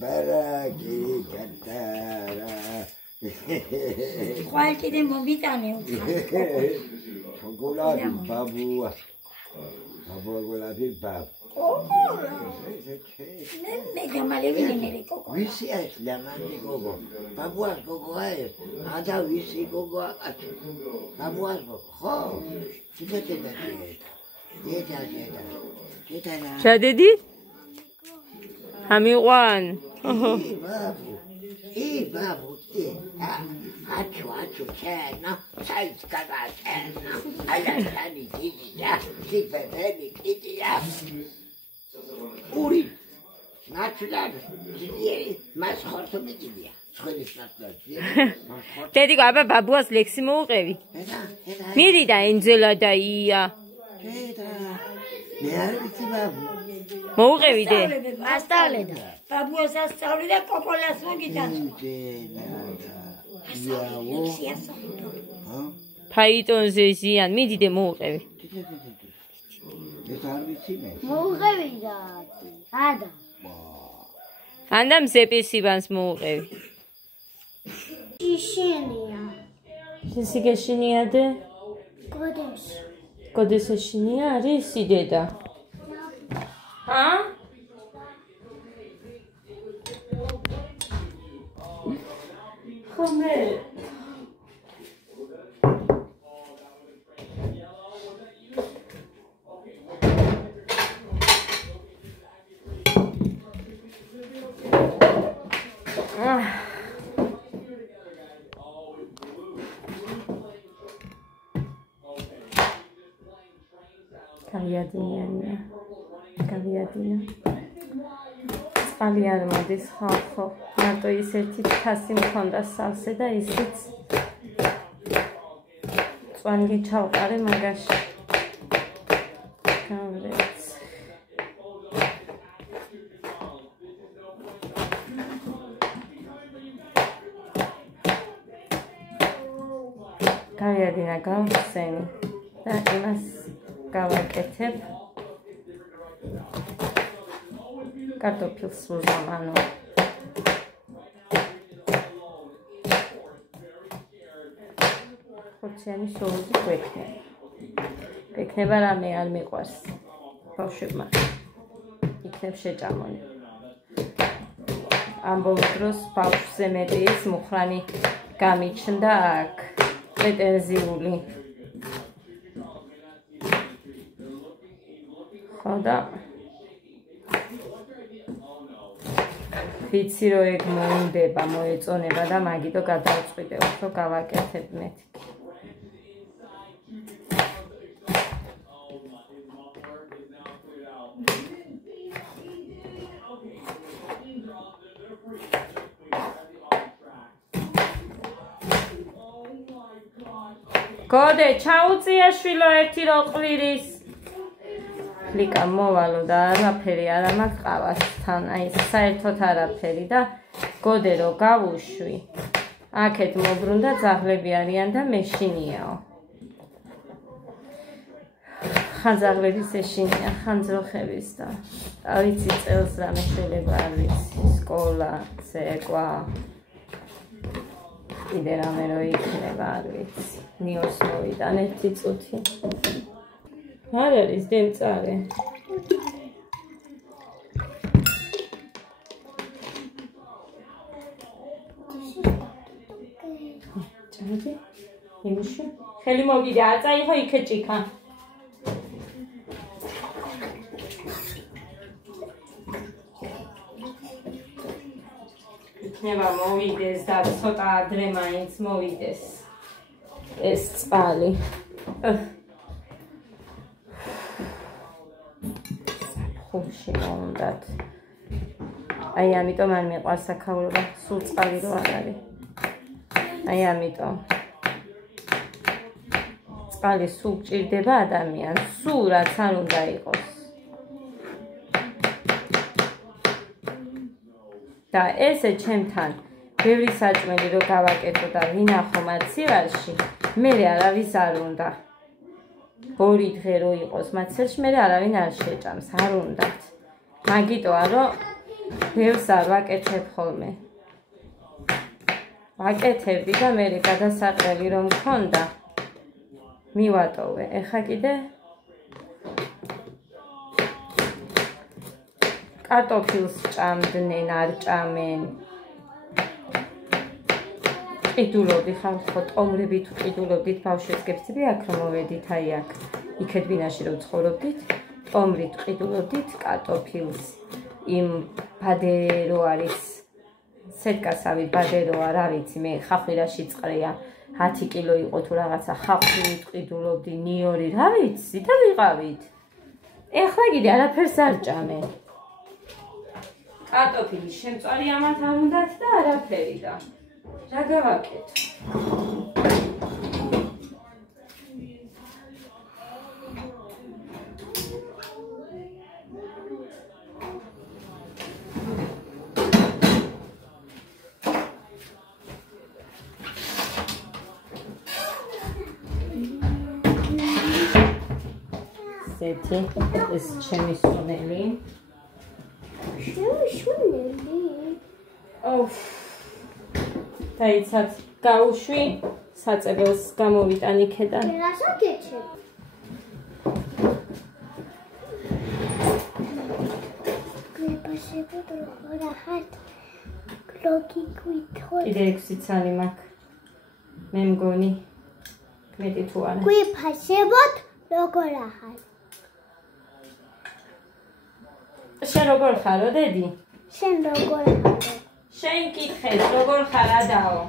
Baraki Katara. Qualche tempo vitane. Chocolate, babua. Babua quella di babua. Me chiamare venire coco. Visi è la mani coco. Babua coco è. Ada visi coco. Babua coco. شدیدی؟ همیوان ای بابو هچو چنا سایت کارا چنا آیاتانی کیدیا سیپردی کیدیا اوری ناتولاد کیدی ماس خورتو میگیدیا خودش ناتولاد دیگه ابا بابواس لکسی موقعی میری دا اینجلا داییا میاری بابو موقعی ده Astaleda. Babua astaleda cocolas mogitano. پاییتون زیزیان میدیده موقعی موقعی داد. هذا. هندم سپیسی بانس موقعی شینیا. چیزی که شینیه ده؟ قدش. قدس شینیه ریسیده ده ها؟ خمه Kaviadina. Spaliar modis ხალხო. მარტო ისეთი თასი მქონდა სავსე და ისიც წვანგი ჩავყარე მაგაში. გამრეც. Kaviadina გავხსენი და იმას გავაკეთებ. Kartofels ვუზამანო. ხორციანი სოუსი გვექნება. გვექნება რამე არ მიყვარს. ბავშვებმა. იქნებ შეჭამონი. ამ ბოლო დროს ბავშვზე მეტი ის მუხრანი გამიჩნდა აქ. პრეტენზიული. ხოდა ვიცი რომ ეგ მოუნდება, მოეწონება და მაგიტო გადავწყვიტე, უფრო გავაკეთებ მეთქი. გოდე, ჩაუწია შვილო ერთი რო ყვირის. ლიკა მოვალო და არაფერი არა მაქვს ყავასთან, აი საერთოდ არაფერი და გოდე რო გავუშვი. აქეთ მოbrunდა ძაღლები არიან და მეშინიაო. ხანძაღლების ეშინია, ხანძროხების და ავიცი წელს რამე შეიძლება არ ვიცი, სკოლა, ცეკვა. კიდე რამე რო იქნება არ ვიცი. ნიოს მოვიდან ერთი წუთი. არ არის დემწარე. ჩამოდი. იმში. ხელი მოგიდა, აწაიღო იქე ჭიქა. იქნება მოვიდეს და ცოტა ადრე მაინც მოვიდეს. ეს წყალი. ხუში მომდათ. აი ამიტომ არ მიყვარს საქაურობა, სულ წყალი რო არ არის. აი ამიტომ. წყალი სულ ჭირდება ადამიანს, სულ რაც არ უნდა იყოს. და ესე ჩემთან ბევრი საჭმელი რო გავაკეთო და ვინახო მათ სივალში, მე არავის არ უნდა. ორი დღე რო იყოს მათ სელში, მე არავინ არ შეჭამს, არ უნდათ. მაგიტოა რომ ბევრს არ ვაკეთებ ხოლმე. ვაკეთებდი და მე გადასაყრელი რომ მქონდა, მივატოვე. ეხა კიდე კარტოფილს ჭამდნენ, არ ჭამენ. ყიდულობდი ხალხო, ტომრებით ვყიდულობდით ბავშვებს გეფცები აქ რომ მოვედით, აი აქ. იქეთ ბინაში რომ ცხოვრობდით, ტომრით ვყიდულობდით კარტოფილს. იმ ბადერო არის, სეტკასავით ბადეროა, რა ვიცი, მე ხახვი რაში წყრია, 10 კილო იყო თუ რაღაცა, ხახვი ვყიდულობდი, ნიორი, რა ვიცი და ვიყავით. ეხლა კიდე არაფერს არ ჭამე. კარტოფილის შემწვარი ამათ არ უნდათ და არაფერი და რა გავაკეთო? ზეთი, ეს ჩემი სუნელი. დაიცად, გაუშვი, საწებელს გამოვიტან იქედან. რას აკეთებ? გვიპასებოდ როგორ ახართ გლოგიკვითხოვ. კიდე 6 ცალი მაქვს. მე მგონი მეტი თუ არა. გვიპასებოდ როგორ ახართ? შენ როგორ ხარო, დედი? შენ როგორ ახარ? შენ კითხეს, როგორ ხარ, ადაო?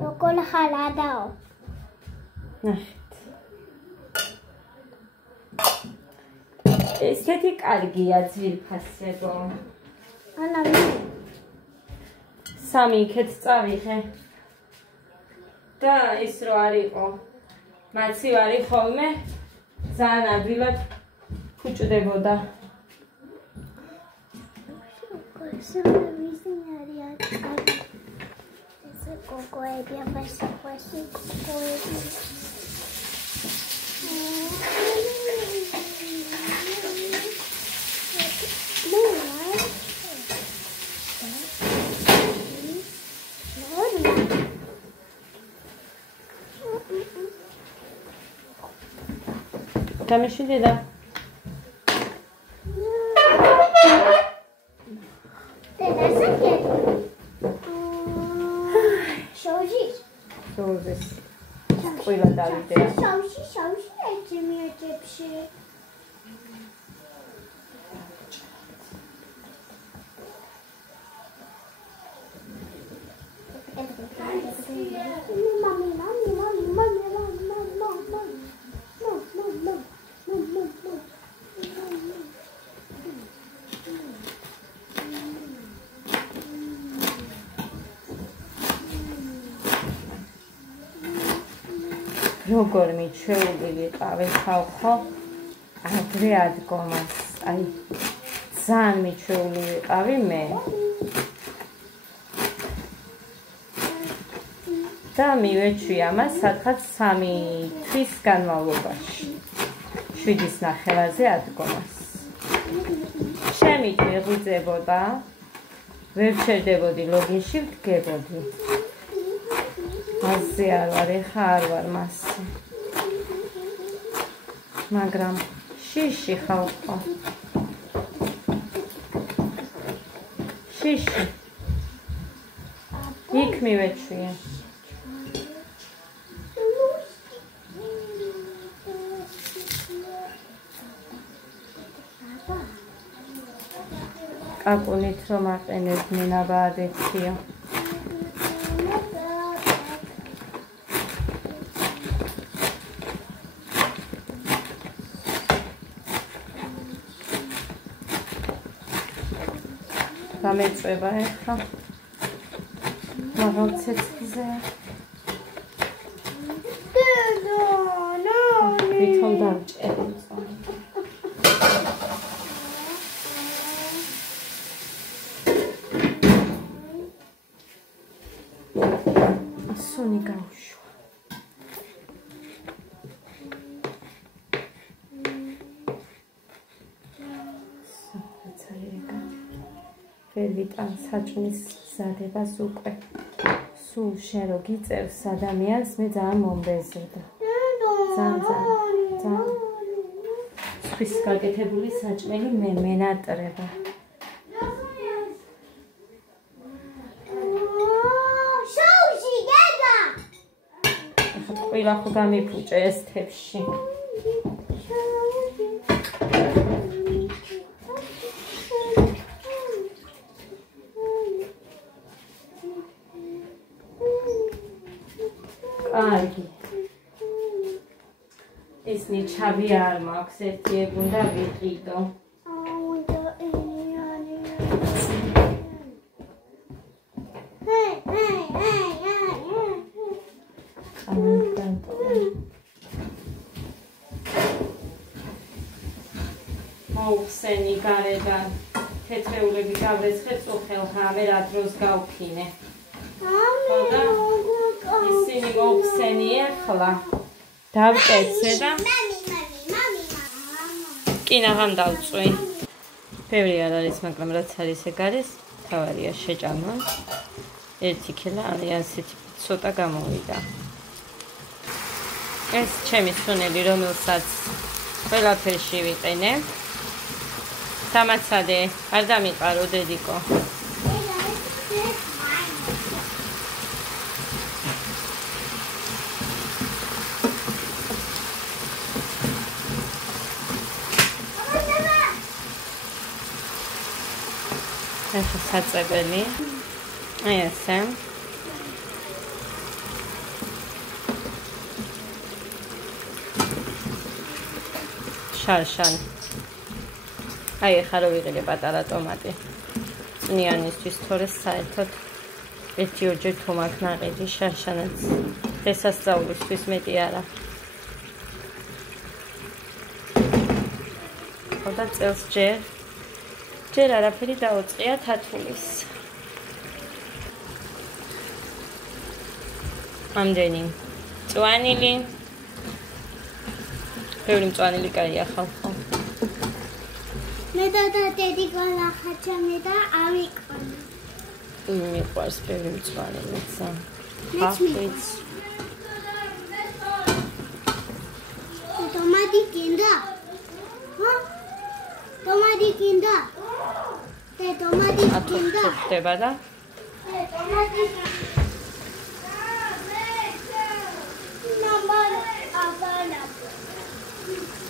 როგორ ხარ, ადაო? ნახეთ. ესეთი კარგია ძვირფასებო. ანა მე 3 იქეთ წავიღე. და ის რო არ იყო მაცივარი ხოლმე, ძალიან ადვილად ფუჭდებოდა. Cocoebi, abaixo, cocoebi. Камеши да. Შოუზეს ყველა დავიდე. შავში ეჭმიაჭებში. როგორ მიჩვეული ვიყავი ხალხო, ადრე ადგომას, აი ძალიან მიჩვეული ვიყავი მე. და მივეჩვი ამას სადღაც 3 თვის განმავლობაში. 7-ის ნახევარზე ადგომას. შემით მეღვიძებოდა, ვერ ჩერდებოდი ლოგინში ვდგებოდი. მასზე არ ვარ, ეხა არ ვარ მასზე. მაგრამ შიში ხალხო. შიში. იქ მივეჩვია. კაკუნით რომ აყენებდნენ აბადეთია. გამეწვება ეხლა მაღალ ცეცხლზე თვითონ დავჭერი სუნი გავუშვა ვერ ვიტან საჭმლის მზადებას უკვე. სულ შენ რო გიწევს ადამიანს მე ძალიან მომბეზრდა. ძალიან. სხვის გაკეთებული საჭმელი მე მენატრება. შოუში დედა. ახლა ყველა ხო გამიფუჭე ეს თებში. კარგი. ისნი ჩაბი არ მაქვს, ერთი ეგუნდა ვიყიდო. მოუხსენი გარედან, თეთრეულები გავრეცხე წუხელხა, ვერ ადროს გავქინე. ისინი მოუხსენი ახლა. დავკეთე და კინაღამ დავწვი. ბევრი არ არის, მაგრამ რაც არის ეგ არის, თავარია შეჭამა. 1 კილა ასეთი ცოტა გამოვიდა. ეს ჩემი სუნელი, რომელსაც ყველაფერში ვიყენებ. სამაცადე, არ დამიყარო დედიკო. ახლა საწებელი. აი ესე. შარშან. აი ახლა რო ვიყიდე პატარა ტომატი. წნიანისთვის თორე საერთოდ 1-2 თომათ ნაყიდი შარშანაც. დღესასწაულისთვის მეტი არა. ხოდა წელს ჯერ არაფერი დაუწყია თათულის. ამდენი მწვანილი. ბევრი მწვანილი კაია ხალხო. მე და დედი გალახაჩამე და ავიკონე. მიყვარს ბევრი მწვანილი ცა. მეც. ტომატი გინდა? ჰა? ტომატი გინდა? ტომატი გინდა? ხდება და? ტომატი.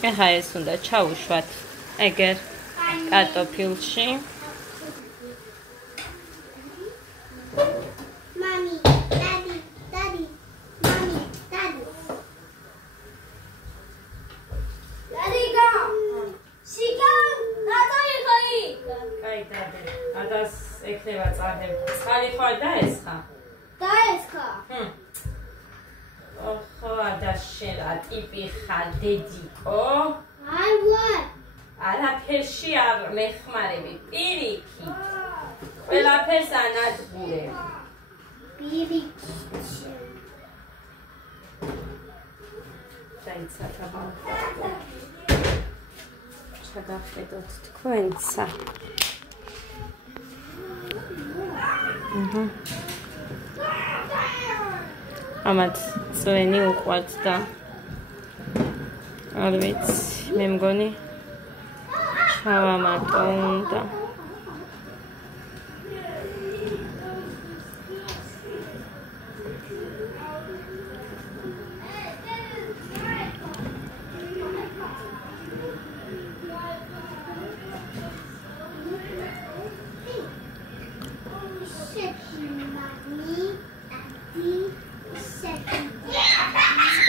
ახლა ეს უნდა ჩაუშვათ ეგერ კარტოფილში. მამი, დადი, მამი, დადი. დადიკა, სიკა, დადაიხაი. კაი დადე, ადას ეკნება წარდებ. წყალი ხარ დაესხა? დაესხა. ოხო, ადას შენ რა ტიპი ხარ დედიკო? არ ვარ. არაფერში არ მეხმარები, პირიქით. ყველაფერს ანადგურებ. პირიქით. დაიცათა ბავშვი. შეგახედოთ თქვენცა. ამათ წვენი უყვართ და არ ვიცი, მე მგონი ჩავამატო უნდა.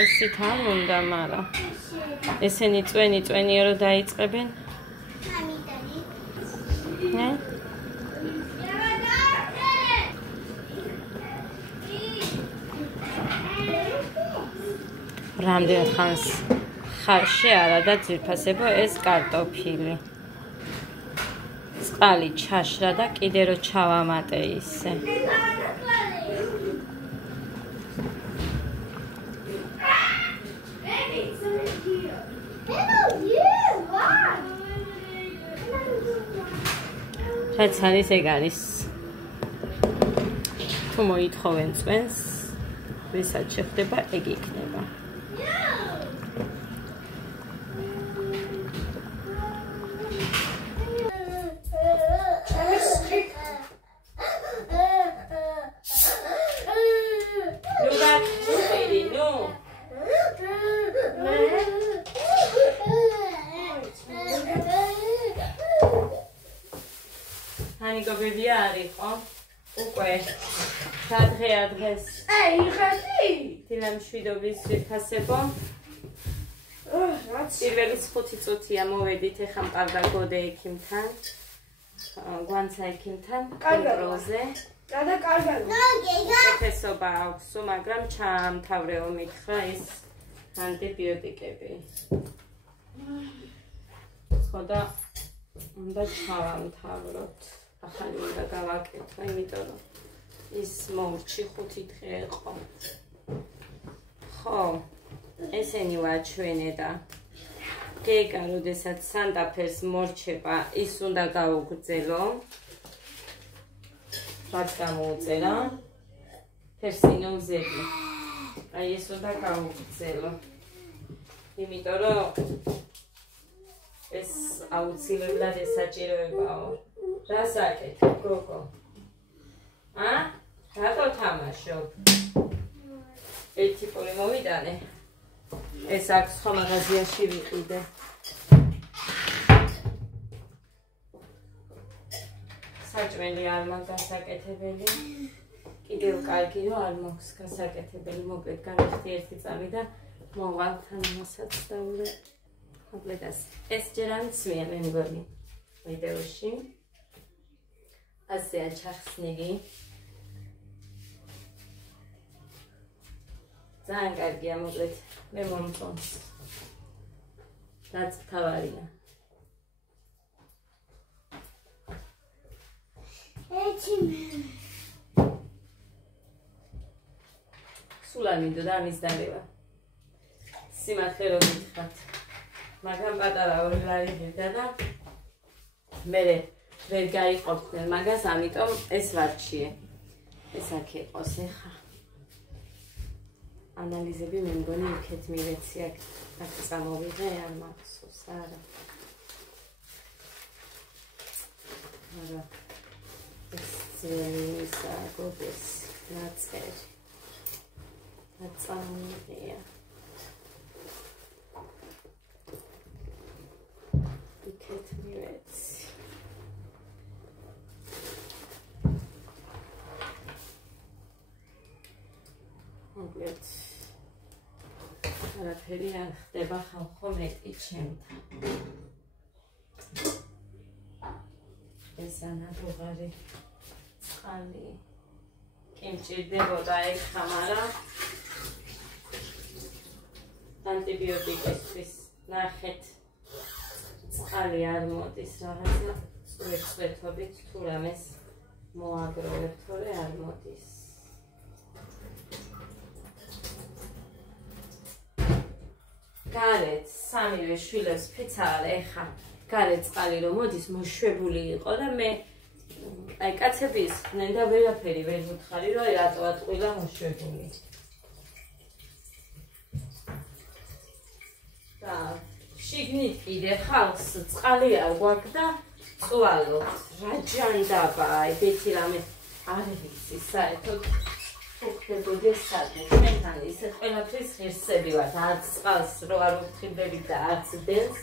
ესეთ არ უნდა, მაგრამ ესენი წვენი რო დაიწყებენ. ნე? რამდენ ხანს ხარში არა და ძირფასებო ეს კარტოფილი. წყალი ჩაშრა და კიდე რო ჩავამატე ისე. ხეთს არის ეგ არის. თუ მოითხოვენ წვენს, ვისაც შეხვდება, ეგ იქნება. გოგები არისო უკვე სადღეა დღეს იხეთი დილამშვიდობის ვიფასებო პირველი 5 წუთია მოვედით ეხა მყავდა გოდე ექიმთან გვანცა ექიმთან კონტროლზე და კარგად პროფესობა აქვსო მაგრამ ჩამთავრეო მითხრა ეს ანტიბიოტიკები ხოდა უნდა ჩავამთავროთ ახალი უნდა გავაკეთო, იმიტომ რომ ის მოურჩი 5 დღე იყო. ხო, ესენი ვაჩვენე და გეკა, როდესაც სანდაფერს მორჩება, ის უნდა გაუგრძელო. რაც გამოუწერა, ფერსინოზები. აი ეს უნდა გაუგრძელო. იმიტომ რომ ეს აუცილებლად ესაჭიროებაო. რას აკეთებ, გოგო? რატო თამაშობ? ერთი პური მოვიდანე. ეს აქ სხვა მაღაზიაში ვიყიდე. საჭმელი არ მაქვს გასაკეთებელი. კიდევ კარგი რომ არ მაქვს გასაკეთებელი. მოკლედ გამიხდი ერთი წამი და მოვალ თან მასაც დავურე. მოკლედ ეს ჯერ არ მცვია მე მგონი ვიდეოში. ასე აჩახსნილი. ძალიან კარგია მოკლედ მე მომწონს. რაც თავარია. სულ არ მინდოდა ამის დაგება. სიმართლე რომ გითხრათ. მაგრამ პატარა ორი ლარი მივიდა და მე ვერ გაიყოფდნენ მაგას, ამიტომ ეს ვარჩიე. ეს აქ იყოს ეხა. ანალიზები მე მგონი იქეთ მივეცი აქ წამოვიღე არ მახსოვს არა. არა. ეს ისა გოგოს ნაწერი. ნაწამია. იქეთ მივეცი. მოკლედ არაფერი არ ხდება ხალხო მეტი ჩემთან. ეს ანაბუღარი წყალი კი მჭირდებოდა ეხა, მაგრამ ანტიბიოტიკისთვის ნახეთ წყალი არ მოდის რაღაცა წვეთობით თუ რამეს მოაგროვებ, თორე არ მოდის. გარეთ სამივე შვილებს ფიცარ ეხა გარეთ წყალი რომ მოდის მოშვებული იყო და მე აი კაცები ისხდნენ და ვერაფერი ვერ ვუთხარი რომ რატოა ტყილა მოშვებული. და შიგნით კიდე ხალხს წყალი არ გვაქვს და წვალობთ. რა ჯანდაბა, ეგეთი რამე არ ვიცი საერთოდ ხდებოდეს სადმე. ჩვენთან ისე ყველაფრის ღირსები ვართ, არც წყალს რო არ ვფრთხილდებით და არც დენს.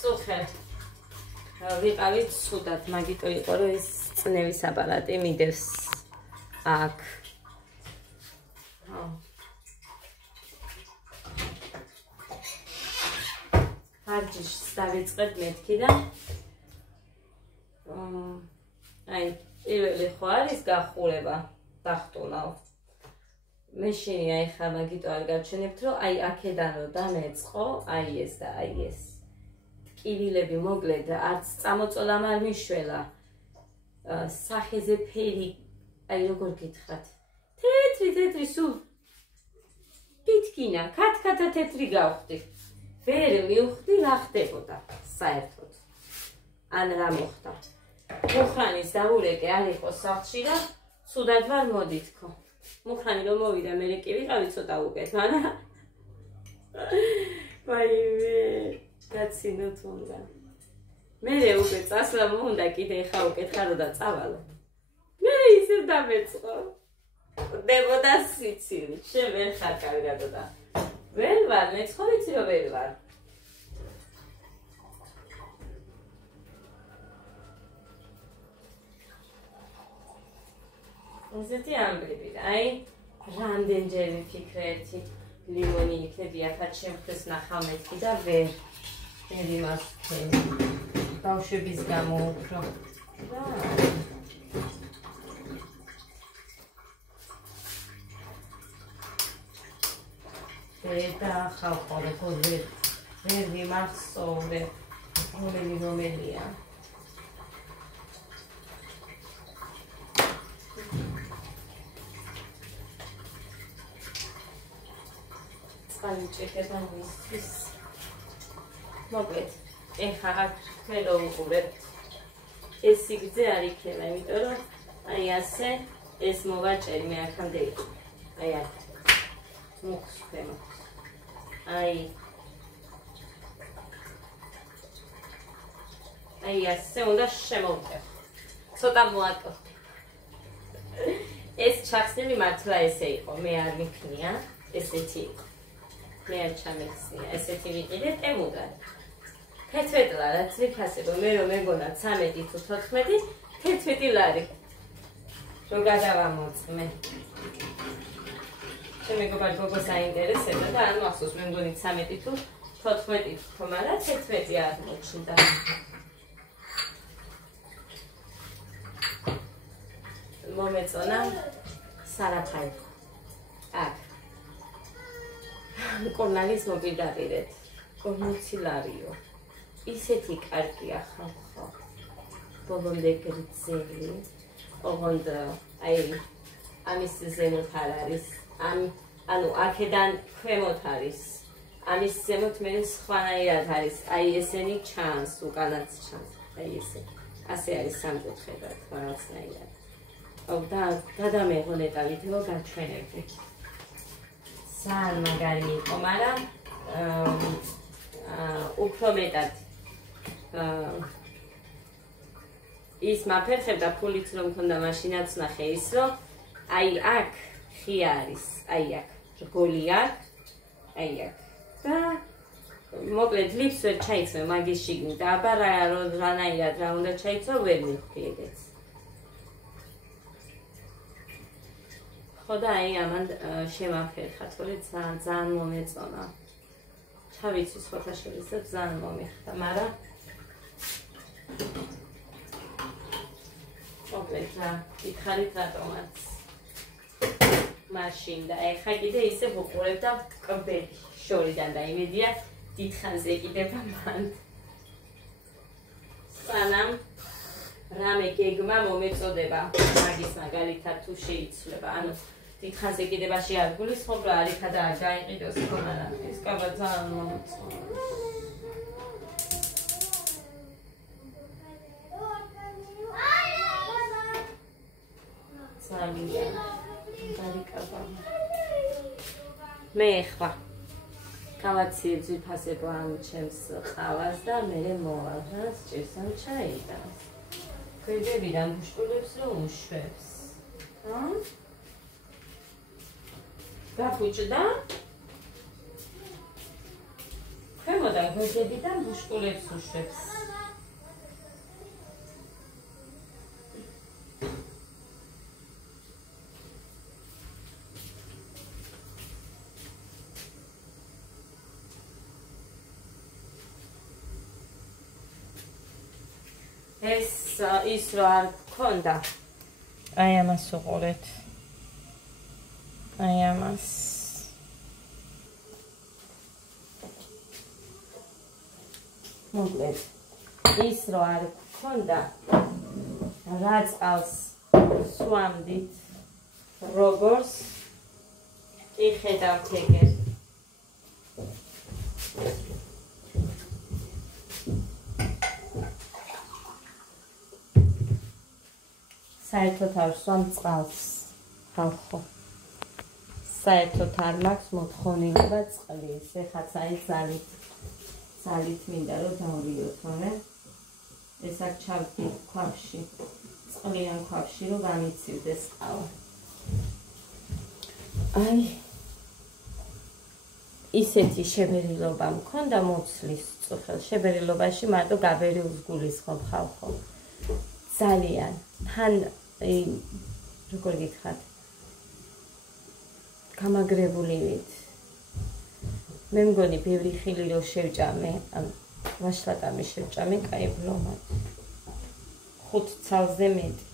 სულხერ ვიყავით ცუდად, მაგიტო იყო რომ ეს წნევის აპარატი მიდევს აქ. ვარჯიშს დავიწყებ მეთქი და აი პირველი ხო არის გახურება დახტუნავ. მეშინია ეხლა მაგიტო არ გაჩვენებთ რომ აი აქედან რომ დამეწყო აი ეს და აი ეს ტკივილები მოკლედ არც წამოწოლამ არ მიშველა. სახეზე ფერი აი როგორ გითხრათ. თეთრი სულ პიტკინა, ქათქათა თეთრი გავხდი. ვერ მივხვდი რა ხდებოდა საერთოდ. ან რა მოხდა. მუხრანის დაურეკე არ იყო სახლში და ცუდად ვარ მოდითქო. მუხრანი რომ მოვიდა მე კი ვიყავი ცოტა უკეთ, მაგრამ ვაიმე, გაცინოთ უნდა. მე უკვე წასვლა მომდა კიდე ხა უკეთ ხარო და წავალო. მე ისე დამეწყო. დებოდა სიცილი, შენ ვერ ხარ კარგადო და ვერ ვარ, მე ცხოვრიცი რომ ვერ ვარ. ესეთი ამბები და აი რამდენჯერ ვიფიქრე ერთი ლიმონი იქნებია ხარ ჩემთვის ნახავმეთქი და ვერ იმასთენ ბავშვების გამო უფრო და ხალხო როგორ ვერ ვიმახსოვრე რომელია წაიჭერდა მისთვის მოკლედ ეხა აქ თქვენ რომ უყურებთ ეს სიგრძე არ იქნება იმიტომ რომ აი ასე ეს მოვაჭერი მე აქამდე იყო აი აქ მუხს ქვემოთ აი ასე უნდა შემოვტევ ცოტა მოატო ეს ჩახსნილი მართლა ესე იყო მე არ მიქნია ესეთი იყო მე არ ჩამეხსნია ესეთი ვიყიდე ტემუდან თეთრეტლა რაც ვიქასებო მე რომ მეგონა 13 თუ 14 თეთრეტი ლარი რომ გადავამოწმე შემეგობარ გოგოს აინტერესებდა და არ მახსოვს მე მგონი 13 თუ 14 თქო მაგრამ 11 არ მოჩნდა მომეწონა სარაფაი აქ კორნალის მოგიდარირეთ 40 ლარიო ისეთი კარგია ხალხო ბოლომდე გრძელი ოღონდ აი ამის ზემოთ არ არის ანუ აქედან ქვემოთ არის ამის ზემოთ მე სხვანაირად არის აი ესენი ჩანს უკანაც ჩანს აი ესე ასე არის სამკუთხედად რაღაცნაირად და გადამეღონეტა ვიდეო გაჩვენებდი ძალიან მაგარი იყო მაგრამ უფრო მეტად ის მაფერხებდა ფულით რომ მქონდა მაშინაც ნახე ის რომ აი აქ ხია არის აი აქ რგოლი აქ აი აქ და მოკლედ ლიფს ვერ ჩაიცმე მაგის შიგნით და აბა რანაირად რა უნდა ჩაიცვა ვერ მივხვდი ეგეც ხო და აი ამან შემაფერხა თორე ძალიან მომეწონა ჩავიცი სხვათა შორისაც ძალიან მომიხდა მაგრამ მოკლედ რა გითხარით რატომაც მაშინ და ეხა კიდე ისე ვუყურებ და კბელი შორიდან და იმედია დიდხანს ეკიდება მან სანამ რამე გეგმა მომეწოდება მაგის მაგალითად თუ შეიცვლება ანუ დიდხანს ეკიდებაში არ გულისხმობ რა არიქა და არ გაიყიდოს ხონარა ეს კაბა ძალიან მომწონა ძალიან მე ეხლა გავაციებ ძვირფასებო ამ ჩემს ყავას და მე მოვალ რა სჭირს ამ ჩაიდას გვერდებიდან ბუშკულებს რომ უშვებს გაფუჭდა ქვემოდან გვერდებიდან ბუშკულებს უშვებს ეს ის რო არ გქონდა აი ამას უყურეთ აი ამას მოკლედ ის რო არ გქონდა რა წყალს სვამდით როგორც კი ხედავთ ეგერ საერთოდ არ სვამ წყალს ხალხო საერთოდ არ მაქვს მოთხოვნილება წყლის ეხაც აი ძალით მინდა რომ დავრიოთ ხოლმე ეს აქ ჩავდი ქვაბში წყლიან ქვაბში რომ გამიცივდეს ყავა აი ისეთი შებერილობა მქონდა მოცლის წუხელ შებერილობაში მარტო გაბერიულს გულისხმობ ხალხო ძალიან თან როგორ გითხრათ გამაგრებულივით მე მგონი ბევრი ხილი რო შევჭამე ან ვაშლატამი შევჭამე კაი ბრომად 5 ცალზე მეტი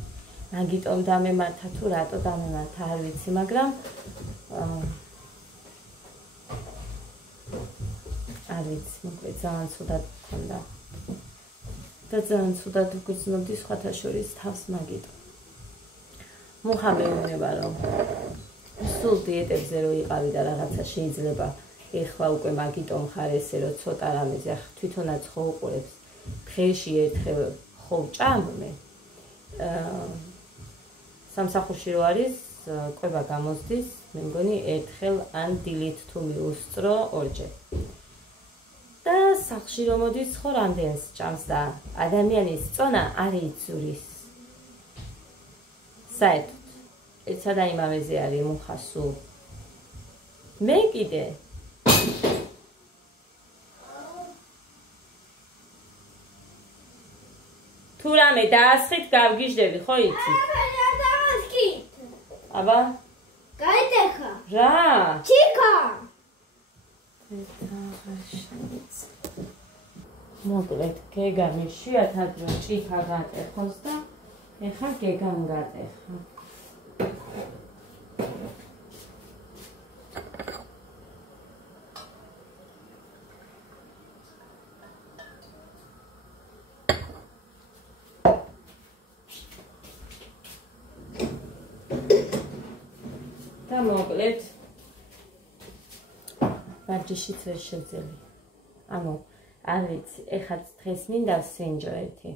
მაგიტომ დამემართა თუ რატო დამემართა არ ვიცი მაგრამ არ ვიცი მოკლედ ძალიან ცუდად მქონდა და ძალიან ცუდად გვიცნობდი სხვათა შორის თავს მაგით მუხა მეუბნება რომ სულ დიეტებზე რო იყავი და რაღაცა შეიძლება ეხლა უკვე მაგიტომ ხარ ესე რომ ცოტა რამეზე ახ თვითონაც ხო უყურებს დღეში ერთხელ ხო ვჭამე სამსახურში რო არის კვება გამოსდის მე მგონი ერთხელ ან დილით თუ მიუსწრო ორჯერ და სახლში რომ მოდის ხო რამდენს ჭამს და ადამიანის წონა არ იწურის საერთოდ ეცა და იმავეზე არის მუხა სულ მე კიდე თუ რამე დაასხით გავგიჟდები ხო იცი აბა გაიტეხა რა ჩიკა მოკლედ გეგანი შეათად რომ ჭიქა გატეხოს და ეხა გეგან გატეხა და მოკლედ ვარჯიშიც ვერ შევძელი ანუ არ ვიცი ეხლა დღეს მინდა სინჯო ერთი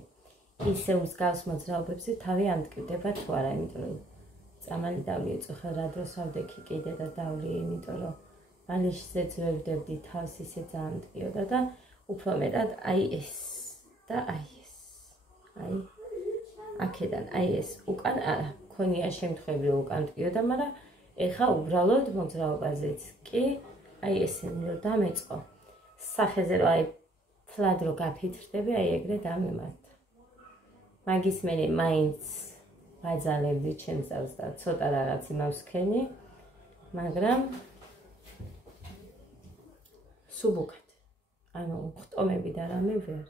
ისე მსგავს მოძრაობებზე თავი ამტკივდება თუ არა იმიტომ რომ წამალი დავიეწო ხელ რა დროს ავდექი კიდე და დავლი იმიტომ რომ ბალიშზეც ვერ ვდებდი თავს ისე ძალიან მტკიოდა და უფრო მეტად აი ეს და აი ეს აი აქედან აი ეს უკან არა მქონია შემთხვევები რომ უკან მტკიოდა მაგრამ ეხლა უბრალოდ მოძრაობაზეც კი აი ესენი რომ დამეწყო სახეზე რომ აი თლად რო გაფითრდები აი ეგრე დამემართა მაგის მე მაინც ვაძალებდი ჩემს თავს და ცოტა რაღაც იმავსქენი მაგრამ სუბუქად ანუ ხტომები და რამე ვერ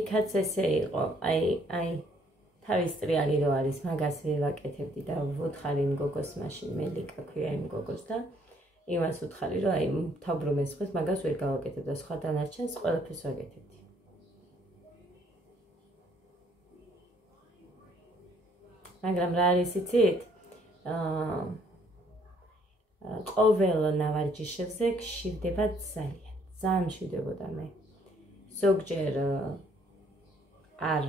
იქაც ესე იყო აი თავის ტრიალი რო არის მაგას ვერ ვაკეთებდი და ვუთხარი იმ გოგოს მაშინ მე ლიკა ქვია იმ გოგოს და იმას ვუთხარი რომ აი თავბრო მესხეს მაგას ვერ გავაკეთებ და სხვა დანარჩენს ყველაფერს ვაკეთებდი მაგრამ რა არის იცით ყოველ ნავარჯიშებზე გშირდება ძალიან მშვიდებოდა მე ზოგჯერ არ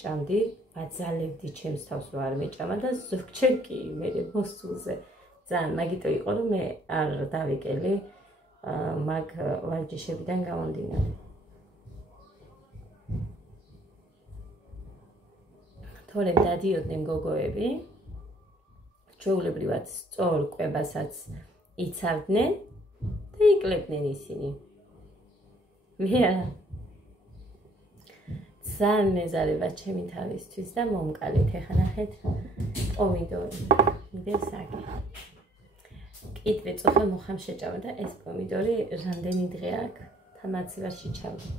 ჭამდი ვაძალებდი ჩემს თავს რომ არ მეჭამა და ზოგჯერ კი მე მოსულზე ძალიან მაგიტო იყო რომ მე არ დავიკელი მაგ ვარჯიშებიდან გამომდინარე თორემ დადიოდნენ გოგოები ჩვეულებრივად სწორ კვებასაც იცავდნენ და იკლებდნენ ისინი მე არა ძალიან მეზარება ჩემი თავისთვის და მომკალით ეხა ნახეთ პომიდორი მიდევს აქ კიდე წოხა მოხამ შეჭამა და ეს პომიდორი რამდენი დღე აქ თამაცივარში ჩავდი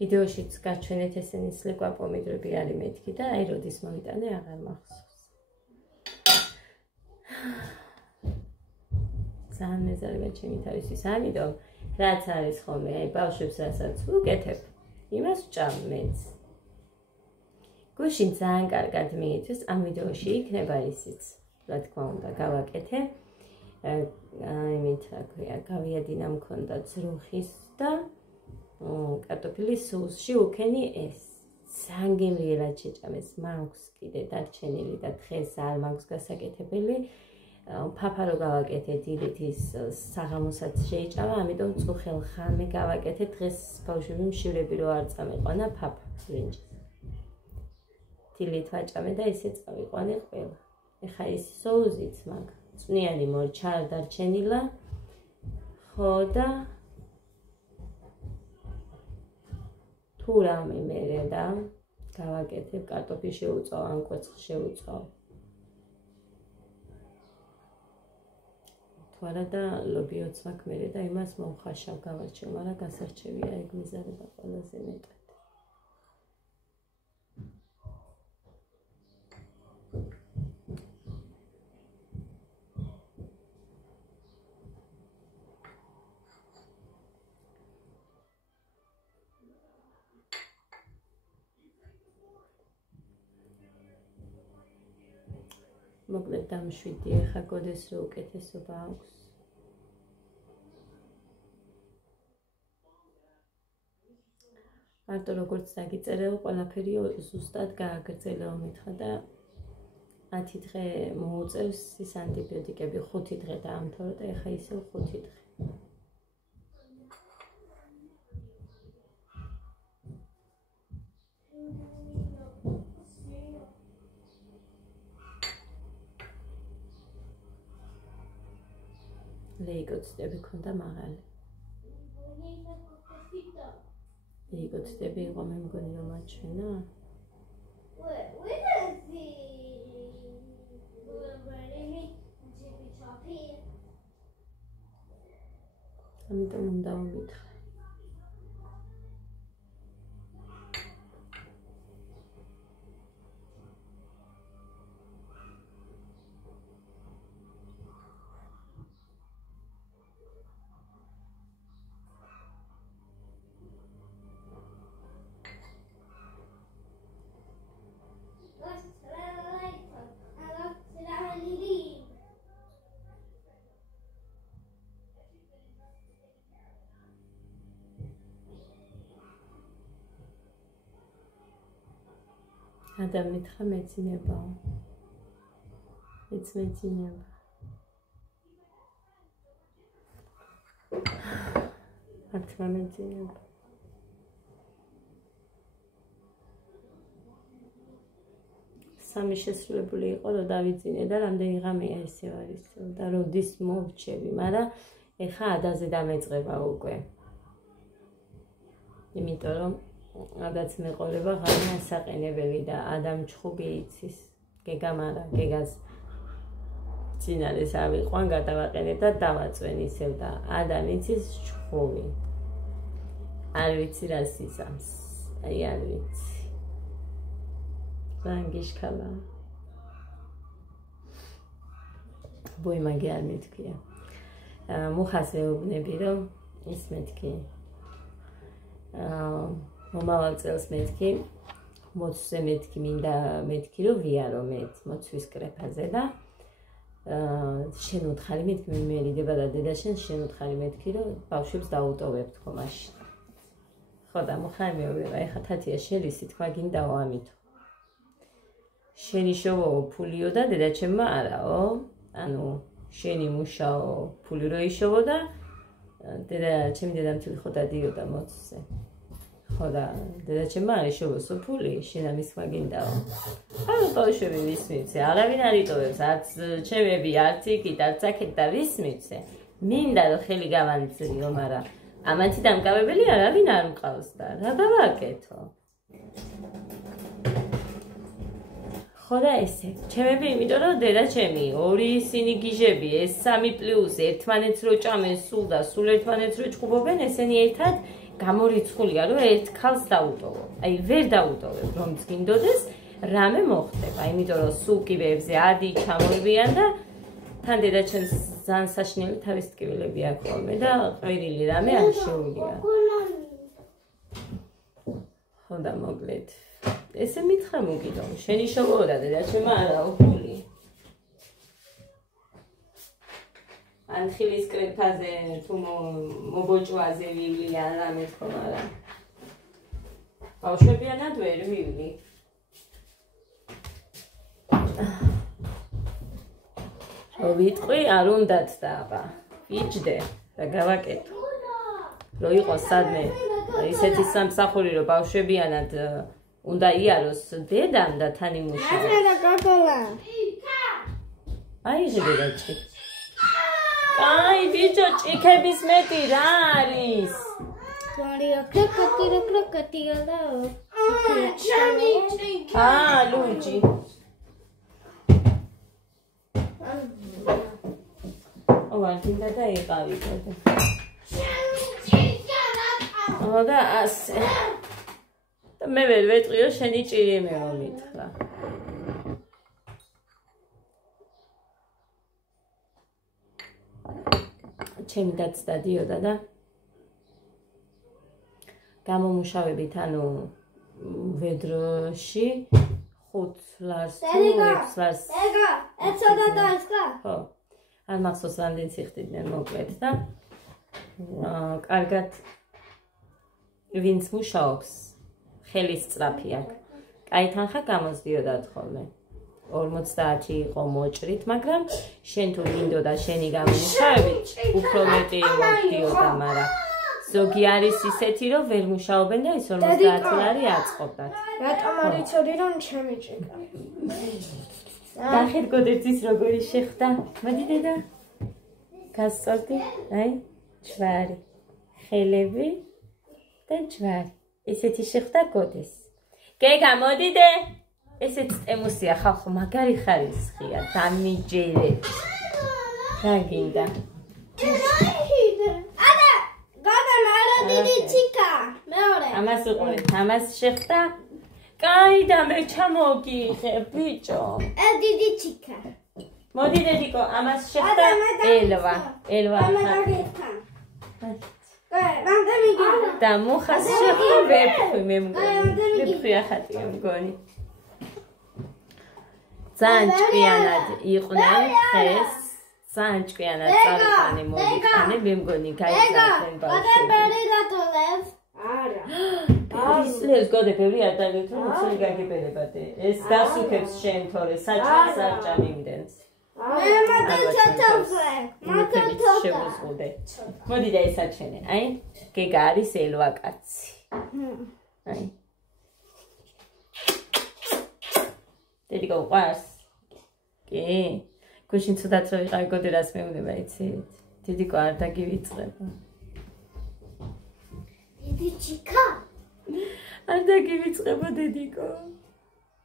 ვიდეოშიც გაჩვენეთ ესენი სლიკვა პომიდორები არის მეთქი და აი როდის მოვიტანე აღარ მახსოვს ძალიან მეზარება ჩემი თავისთვის ამიტომ რაც არის ხოლმე აი ბავშვებს რასაც ვუკეთებ იმას ვჭამ მეც გუშინ ძალიან კარგად მიიწვის ამ ვიდეოში იქნება ისიც რა თქმა უნდა გავაკეთე იმით რა ქვია გავიადინა მქონდა ძროხის და კარტოფილის სოუსში უქენი ეს ძალიან გემრიელად შეჭამეს მაქვს კიდე დარჩენილი და დღეს არ მაქვს გასაკეთებელი ფაფარო გავაკეთე დილითის საღამოსაც შეიჭამა ამიტომ წუხელ ხამე გავაკეთე დღეს ბავშვები მშივრები რო არ წამეყვანა ფაფა ბრინჯს დილით ვაჭამე და ისე წავიყვანე ყველა ეხა ის სოუსიც მაქვს წვნიანი მორჩა არ დარჩენილა ხო და თუ რამე მერე და გავაკეთებ კარტოფილი შეუწავ ან კვერცხს შეუწავ თუ არა და ლობიოც მაქვს მერე და იმას მომხაშავ გავარჩევ მაგრამ გასარჩევია ეგ მიზარება ყველაზე მეტად მოკლედ დამშვიდი ახლა გოდეს რო უკეთესობა აქვს მარტო როგორც დაგიწერე ყველაფერი ზუსტად გააგრძელა ომითხა და 10 დღე მოუწევს ის ანტიბიოტიკები 5 დღე დაამთავრა და ახლა ისევ 5 დღე ლეიკოციტები ქონდა მაღალი. ლეიკოციტები იყო მე მგონი რომ აჩვენა. ამიტომ უნდა მომითხრა. Adam მითხრა მეცინებაო. მეცინება. მართლა მეცინება. სამი შესრულებული იყო რომ დავიწინე და რამდენი ღამეა ესე არის და როდის მოვჩები, მაგრამ ეხა ადაზე დამეწყება უკვე. იმიტომ რომ ადაც მეყოლება ღამე ასაყენებელი და ადამ ჩხუბი იცის. გეგამ არა, გეგას წინარეს ავიყვან, გადავაყენებ და დავაწვენ ისევ და ადამ იცის ჩხუბი. არ ვიცი რა სიზამს. აი არ ვიცი. რანგიშკალა. ბოიმაგი არ მეთქია. მუხას ვეუბნები რომ ის მეთქი. მომავალ წელს მეთქი, მოცვზე მეთქი, მინდა მეთქი რომ ვიარო მეც მოცვის კრეფაზე და შენ უთხარი მეთქი მე მერიდება და დედა შენ უთხარი მეთქი რომ ბავშვებს დაუტოვებ თქო მაშინ. ხო და მოხარ მეუბნება, ეხა თათია შენი სიტყვა გინდაო ამითო. შენი შოვო ფულიო და დედაჩემმა არაო. ანუ შენი მუშაო ფული რო იშოვო და ჩემი დედამთილი ხო დადიოდა მოცვზე. ხო და დედაჩემმა არ იშოვოსო ფული, შენ ამის თქმა გინდაო. ანუ ბავშვები ვის მიცე, არავინ არ იტოვებს, არც ჩემები, არც იქით, არც აქეთ და ვის მიცე. მინდა რომ ხელი გავანძრიო, მაგრამ ამათი დამკავებელი არავინ არ მყავს და რა დავაკეთო? ხო და ესე, ჩემები იმიტომ რომ დედაჩემი, ორი ისინი გიჟები, ეს 3+ ერთმანეთს რო ჭამენ სულ და სულ ერთმანეთს რო ჭუბობენ, ესენი ერთად გამორიცხულია რომ ერთ ქალს დაუტოვო. აი ვერ დაუტოვებ, რომც გინდოდეს, რამე მოხდება, იმიტომ რომ სულ კიბეებზე ადი ჩამოვიან და თან დედაჩემს ძალიან საშინელი თავის ტკივილები აქვს ხოლმე და ყვირილი რამე არ შეუძლია. ხო და მოკლედ ესე მითხრა მოგიდო, შენი შობოა და დედა ჩემო არა უხული. ანხილის კრეფაზე თუ მობოჭვაზე ვივლია რამე თქო არა. ბავშვებიანად ვერ ვივლი. ვიტყვი არ უნდათ და აბა. ვიჯდე და გავაკეთო. რო იყოს სადმე ისეთი სამსახური რომ ბავშვებიანად უნდა იაროს დედამ და თან იმუშაოს. აშენა გოგოლა. აი ჟებერა ჭი. აი ბიჭო ჭიქების მეტი რა არის? Maria, crocati, hello. Ah, Luigi. Oh, I think that I got it. Oh, that's მე ვერ ვეტყვიო შენი ჭირი მეომითხრა. ჩემი დაც დადიოდა და გამომუშავებით ანუ ვედროში 5 ლარს თუ 6 ლარს. ეგა, ეცოდა დაისკა. ხო. არ მახსოვს რამდენი სიხდიდნენ მოკლედ და კარგად ვინც მუშაობს ხელის სწრაფი აქვს. კაი თანხა გამოსდიოდათ ხოლმე. 50 იყო მოჭრით, მაგრამ შენ თუ მინდოდა შენი გამომუშავებით უფრო მეტი მოდიოდა, მაგრამ ზოგი არის ისეთი, რომ ვერ მუშაობენ და ის 50 ლარი აწყობდათ. რატომ არ იცოდი რომ შემიჭირა? ნახეთ გოდერძის როგორი შეხვდა. მოდი დედა. გასწორდი, აი, ჯვარი. ხელები და ჯვარი. ესეთი შეხვდა გოდეს. გეგა, მოდი დე. ესეც ემოსია ხალხო, მაგარი ხარისხია, დამიჯერეთ. რა გინდა? დიდი ჩიკა, მეორე. ამას უყურეთ, ამას შეხვდა. კაი და მე ჩამოგიღე, ბიჭო. დიდი ჩიკა. მოდი დედიკო, ამას შეხვდა ელვა. ელვა. და მუხას შეხვდა ვეფხვი, მე მგონი. ვეფხვი ახატია მგონი. ძალიან ჭკვიანად იყვნენ ხეს. ძალიან ჭკვიანად წავიყვანე მოვიყვანე, მე მგონი გაიზარდნენ ბავშვები. არა. ის გოდე ბევრი არ დავით რომ უცელი გაგებერებადე. ეს დასუქებს შენ თორე საჭმელს არ ჭამიმდენს. მე მოგეცოცხლე. შევუზღუდე. მოდი და ესაჩენე. აი, გეგა არის ელვა კაცი. აი. დედიკო უყვარს? კი. გუშინ ცუდად რო ვიყავი გოდე რას მეუბნება იცით? დედიკო არ დაგივიწყება. დიდი ჩიკა. არ დაგივიწყება დედიკო.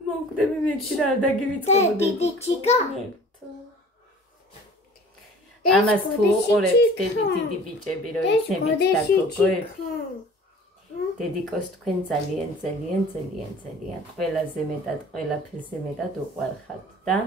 მოვკვდები მეჩი და არ დაგივიწყება დიდი ჩიკა. ამას თუ უყურებთ დიდი ბიჭები რომ იცნებით და გოგოები. დედიკოს თქვენ ძალიან ყველაზე მეტად ყველაფერზე მეტად უყვარხართ და